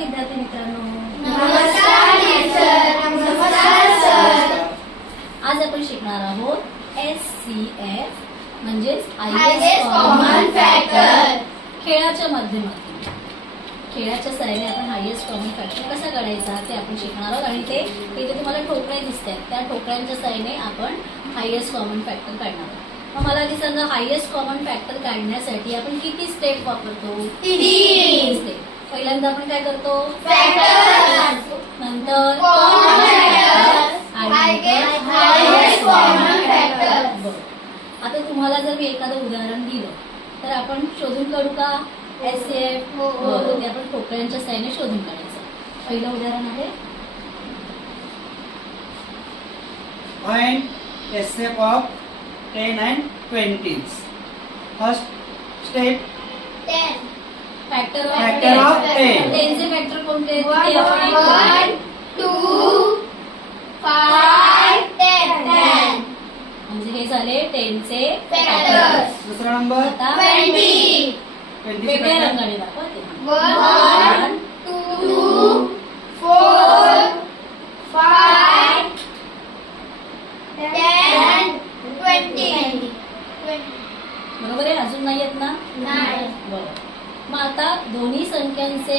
विद्यार्थी मित्रांनो, नमस्कार सर. नमस्कार सर. आज आपण शिकणार आहोत SCF म्हणजेच हायेस्ट कॉमन फॅक्टर. खेळाच्या माध्यमातून खेळाच्या सहाय्याने आपण हायेस्ट कॉमन फॅक्टर कसा काढायचा ते आपण शिकणार आहोत. आणि ते इथे तुम्हाला ठोकळे दिसतात, त्या ठोकळ्यांच्या सहाय्याने आपण हायेस्ट कॉमन फॅक्टर काढणार आहोत. मग मला आधी सांगा, हायेस्ट कॉमन फॅक्टर काढण्यासाठी आपण किती स्टेप वापरतो? 3 स्टेप. पहिल्यांदा आपण काय करतो? फॅक्टर, नंतर कॉमन फॅक्टर आणि हायेस्ट कॉमन फॅक्टर. आता तुम्हाला जर मी एखादं उदाहरण दिलं तर आपण शोधून काढू का? SCF ते आपण ठोकळ्यांच्या सहाय्याने शोधून काढायचं. पहिलं उदाहरण आहे Find SCF of 10 and 20s. First step, 10. Factor Factor of 10. 10 चे फॅक्टर कोणते आहेत? 1, 2, 5, 10. म्हणजे हे झाले 10 चे फॅक्टर्स. दूसरा नंबर आता 20. 20 वेगळ्या factor. रंगाने दाखवा ते. 1, 2, 4, 5, 10, 20. बरोबर आहे? अजून नाही आहेत ना? नाही. बरोबर. मग आता दोन्ही संख्यांचे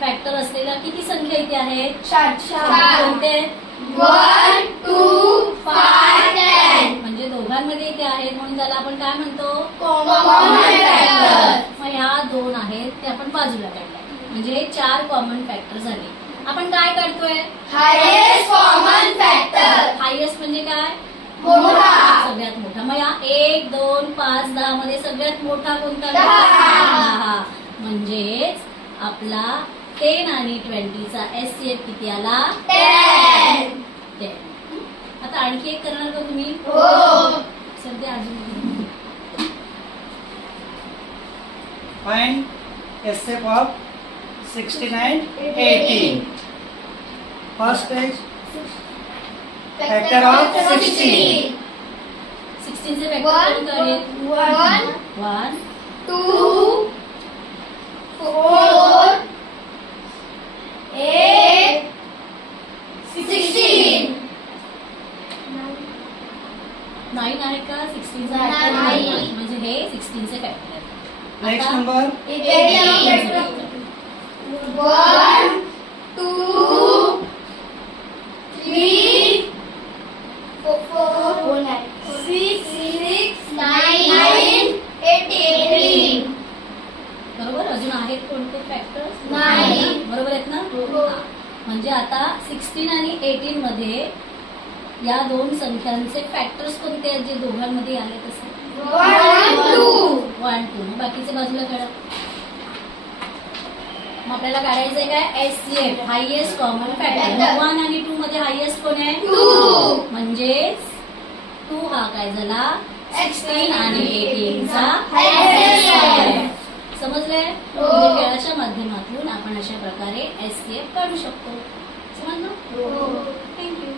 फॅक्टर असलेल्या किती संख्या इथे आहेत? 4. कोणते? 1, 2, 5, 10. म्हणजे दोघांमध्ये इथे आहेत म्हणून त्याला आपण काय म्हणतो? Common factor. मग ह्या दोन आहेत ते आपण बाजूला काढल्या, म्हणजे 4 कॉमन फॅक्टर झाले. आपण काय काढतोय? Highest common factor. हायेस्ट म्हणजे काय? मोठा. सगळ्यात मोठा. मग या 1, 2, 5, 10 मध्ये सगळ्यात मोठा कोणता? 10. म्हणजेच आपला 10 आणि 20 चा SCF किती आला? 10. 10. आता आणखी एक करणार का तुम्ही? हो. सध्या अजून Find SCF of 16 and 18. First stage, Factor of 16. 16 चे फॅक्टर कोणते आहेत? 1, 1, 2, 4, 8, 16. 9 आहे का? 16 चा नाही. फॅक्टर म्हणजे हे 16 चे फॅक्टर आहेत. next आता number 18. 1, 2, 3, 4, 6, 9, 18. बरोबर. अजून आहेत कोणते फॅक्टर? नाही. बरोबर आहेत ना? हो. म्हणजे आता 16 आणि 18 मध्ये या दोन संख्यांचे फॅक्टर्स कोणते आहेत जे दोघांमध्ये आले तसे? 1, 2. 1, 2. बाकीचे बाजूला काढा. मग आपल्याला काढायचंय काय? SCF highest common factor. 1 आणि 2 मध्ये हायेस्ट कोण आहे? 2. म्हणजेच 2 हा काय झाला? 16 आणि 18 चा SCF. समजले? हो. म्हणजे खेळाच्या माध्यमातून आपण अशा प्रकारे SCF काढू शकतो. समजलं? हो. थँक्यू.